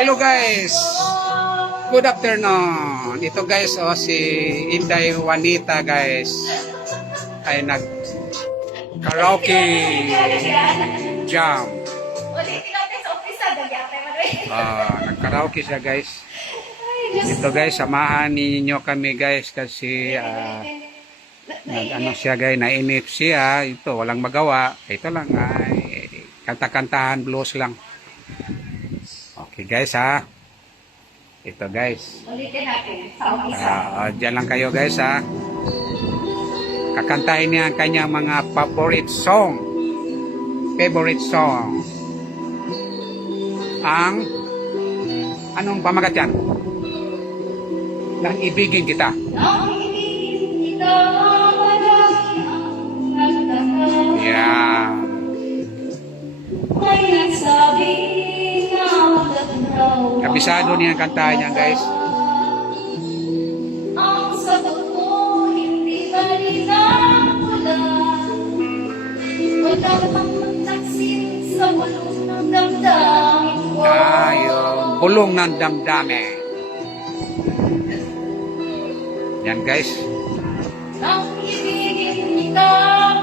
Hello guys! Good afternoon! Ito guys, si Inday Juanita guys ay nag-karaoke jam. Nag-karaoke siya guys. Ito guys, samahan ninyo kami guys kasi nag-ano siya guys, nainip siya. Ito, walang magawa. Ito lang ay kanta-kantahan, blues lang. Okay guys ha. Ito guys. Ulitin natin sa umpisa. Diyan lang kayo guys ha. Kakantahin niya ang kanyang mga favorite song. Favorite song. Ang anong pamagat yan? Nang ibigin kita. Nang ibigin kita, marami ang nagdasal. Yeah. May nagsabi na magdadaw. Kabisado niya ang kantahan niya guys. Ang sagot mo, hindi malinang ulan. Wala pang magtaksin sa bulong ng damdamin ko. Yung bulong ng damdamin. Yan guys. Nang ibigin kita,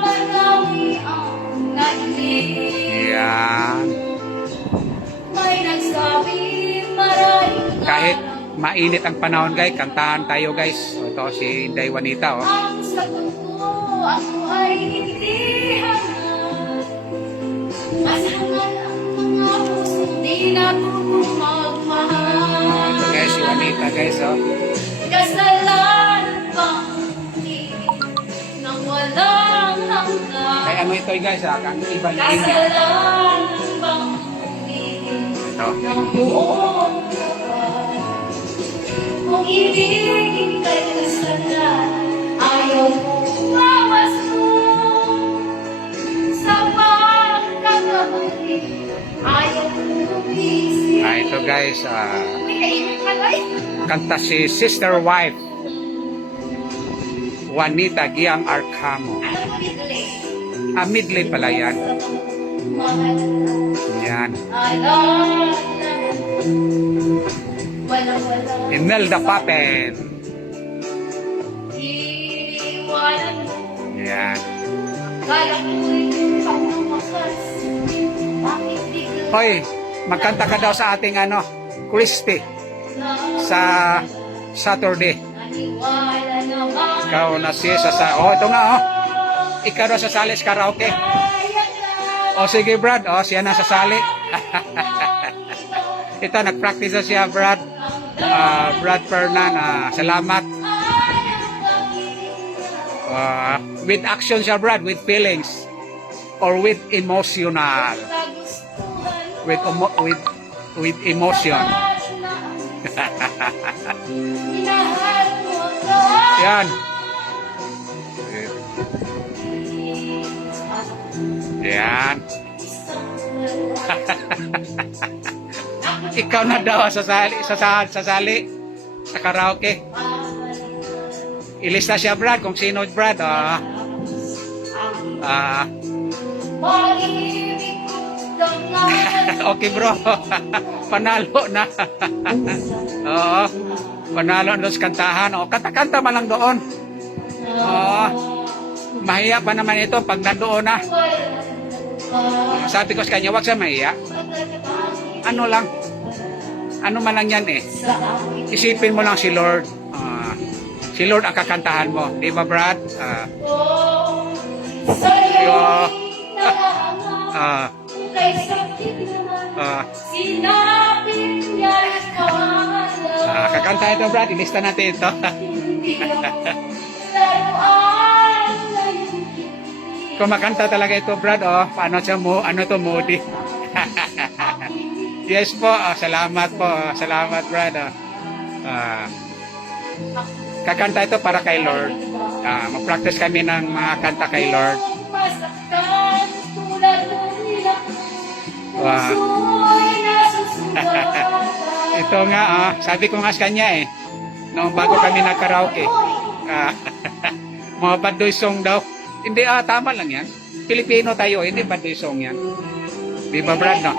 marami ang nag-ibig. Yan. May nagsabi, maraming Kahit mainit ang panahon guys, kantahan tayo guys. Ito si Inday Juanita. ang sagot ko, ako ay hindi hangad. Mas hangad ang mga pusong di na magmahal. Ito guys, si Juanita guys. Kasalanan bang nang walang hanggan? Kaya ano ito guys kang iba niya. Kasalanan bang Ito. ng buong kapan? Kung ibigin kay kasalanan, ayaw mong bawas mo. Sa pagkakamali, ayaw mong lumisip. Ito guys, May kainit ka guys. kanta si Sister Wife Juanita Giang Arcamo. Ano mo dito Midley pala yan. Yan. Imelda Papen. Yan. Hoy, magkanta ka daw sa ating Christy sa Saturday. Ikaw na siya ito nga ikaw na sasali sa karaoke. Sige Brad, siya na sasali. Ito, nag-practice na siya Brad. Brad Fernan, salamat. With action siya Brad, with feelings. Or with emotional. With emotion. Yan. Yan. Ikaw na daw sasali sa karaoke. Ilista siya Brad kung sino Brad. Okay bro. Panalo na. Oo. Panalo doon sa kantahan. Kanta-kanta man lang doon. Mahiya pa naman ito pag nandoon na. Sabi ko sa kanya, wag siya mahiya. Ano lang. Ano man lang yan Isipin mo lang si Lord. Si Lord ang kakantahan mo. Di ba Brad? Kakanta ito Brad, ilista natin ito. Kung makanta talaga ito Brad, paano siya moody. Yes po, salamat po, salamat Brad. Kakanta ito para kay Lord. Mag-practice kami ng mga kanta kay Lord. Ito nga, sabi ko nga sa kanya noong bago kami nag-karaoke. Mga badoy song daw. Hindi, tama lang yan. Pilipino tayo, hindi badoy song yan. Di ba, Brad, no?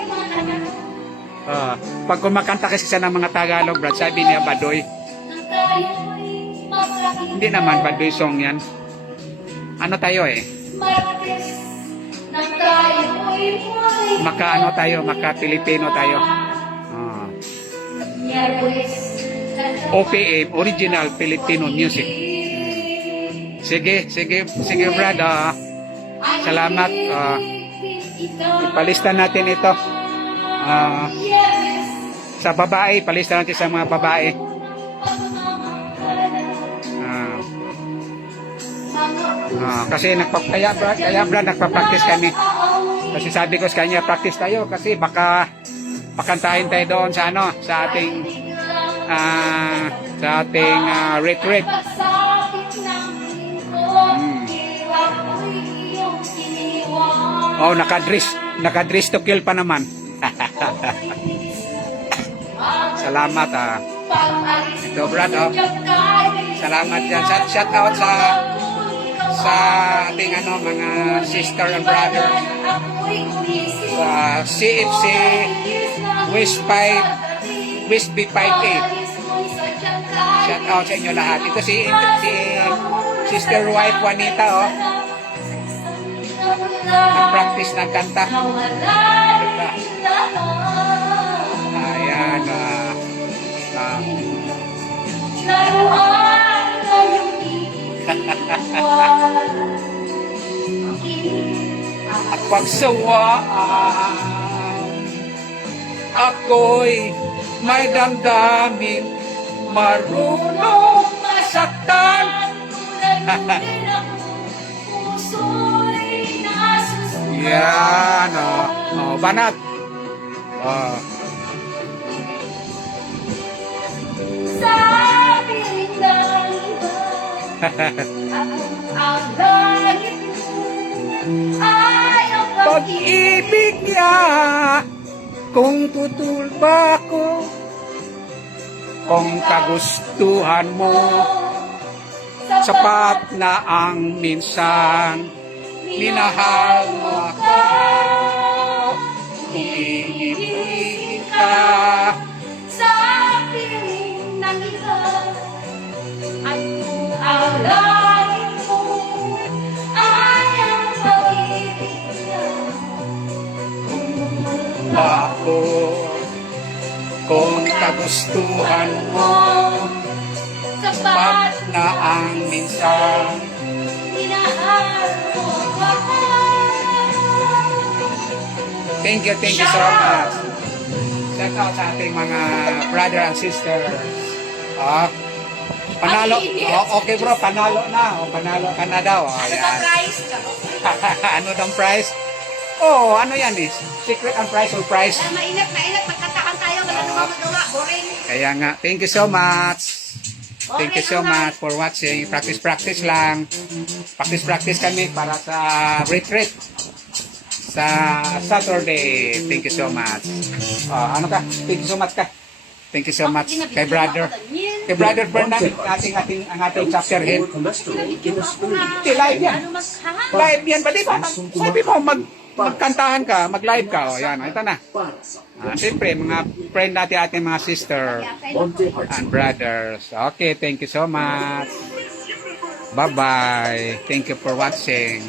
Pag kumakanta kasi siya ng mga Tagalog, Brad, sabi niya, Badoy. Nang tayo'y makakita. Hindi naman, Badoy song yan. Ano tayo eh? Martes, nang tayo'y may Maka-ano tayo, maka-Pilipino tayo. Miyerkules, OPM, Original Filipino Music. Sige, Brad. Salamat. Ipalista natin ito. Sa babae, palista natin sa mga babae. Kasi kaya Brad, nagpa-practice kami. Kasi sabi ko sa kanya, practice tayo kasi baka pakantahin tayo doon sa ano, sa ating retreat. Oh, naka-dress to kill pa naman. Salamat Ito Brad, salamat yan. Shout out sa ating mga sister and brothers sa CFC West B5A. Shout out sa inyo lahat. Ito si Sister Wife Juanita, nag-practice ng kanta. Ayan. At pagsawaan, ako'y may damdamin, marunong masaktan. Yan, banat. Sa piling ng iba, ang langit ay ang Pag-ibig niya, kung tutul ba ko, kung kagustuhan mo, sapat na ang minsan, minahal mo ako. Kung iibigin ka, sa piling ng iba, at kung ang langit mo ay ang pag-ibig niya. ako, kung kagustuhan mo, sapat na ang minsan, minahal mo ako. Thank you so much. Shout out sa ating mga brother and sister. Panalo. Okay bro, panalo na. Panalo ka na daw. Ano ba price? Ano daw price? Ano yan eh? Secret and price or price? Mainit, magkatakan tayo, wala namang magawa, boring. Kaya nga, thank you so much. Thank you so much for watching. Practice lang. Practice kami para sa retreat sa Saturday. Thank you so much. Ano ka? Thank you so much ka. Thank you so much kay brother. Kay brother Bernard, ang ating chapter head. Live yan. Live yan ba? Di ba? Sabi mo, magkantahan ka, mag-live ka. Yan, ito na. Siyempre, mga friend natin, ating mga sister and brothers. Okay, thank you so much. Bye-bye. Thank you for watching.